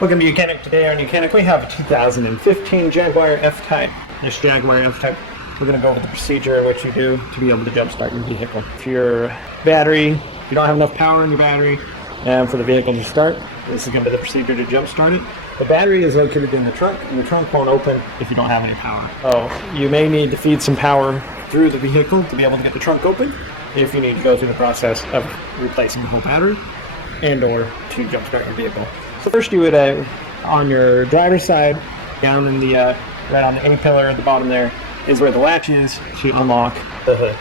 Welcome to YOUCANIC. Today on YOUCANIC we have a 2015 Jaguar F-Type. This Jaguar F-Type, we're going to go over the procedure in which you do to be able to jumpstart your vehicle. If your battery, if you don't have enough power in your battery and for the vehicle to start, this is going to be the procedure to jumpstart it. The battery is located in the trunk, and the trunk won't open if you don't have any power. So you may need to feed some power through the vehicle to be able to get the trunk open if you need to go through the process of replacing the whole battery and or to jumpstart your vehicle. So first you would, on your driver's side, down in the, right on the A-pillar at the bottom there, is where the latch is to unlock the hood.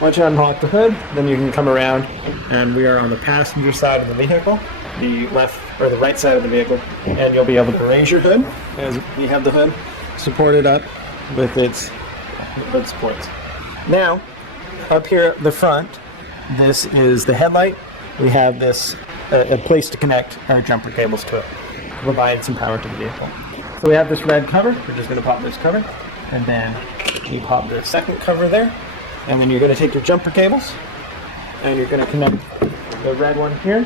Once you unlock the hood, then you can come around, and we are on the passenger side of the vehicle, the left or the right side of the vehicle, and you'll be able to raise your hood as you have the hood supported up with its hood supports. Now, up here at the front, this is the headlight. We have this a place to connect our jumper cables to it, to provide some power to the vehicle. So we have this red cover. We're just going to pop this cover, and then you pop the second cover there, and then you're going to take your jumper cables, and you're going to connect the red one here,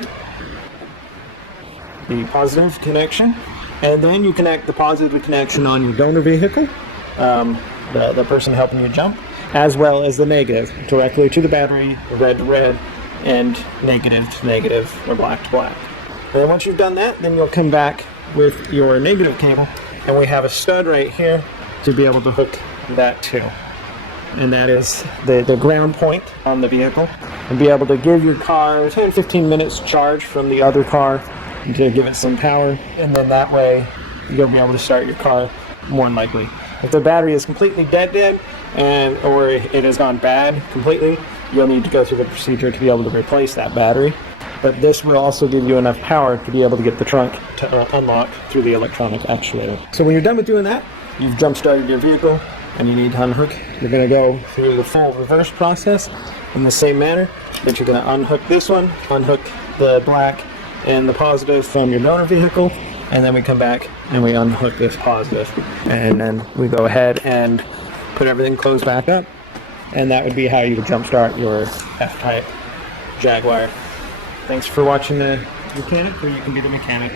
the positive connection, and then you connect the positive connection on your donor vehicle, the person helping you jump, as well as the negative directly to the battery, red to red, and negative to negative, or black to black. And then once you've done that, then you'll come back with your negative cable, and we have a stud right here to be able to hook that to. And that is the ground point on the vehicle, and be able to give your car 10-15 minutes charge from the other car to give it some power, and then that way you'll be able to start your car more than likely. If the battery is completely dead or it has gone bad completely, you'll need to go through the procedure to be able to replace that battery. But this will also give you enough power to be able to get the trunk to unlock through the electronic actuator. So when you're done with doing that, you've jump started your vehicle and you need to unhook. You're going to go through the full reverse process in the same manner, but you're going to unhook this one, unhook the black and the positive from your donor vehicle, and then we come back and we unhook this positive, and then we go ahead and put everything closed back up, and that would be how you would jumpstart your F-Type Jaguar. Thanks for watching the YOUCANIC, or you can be the mechanic.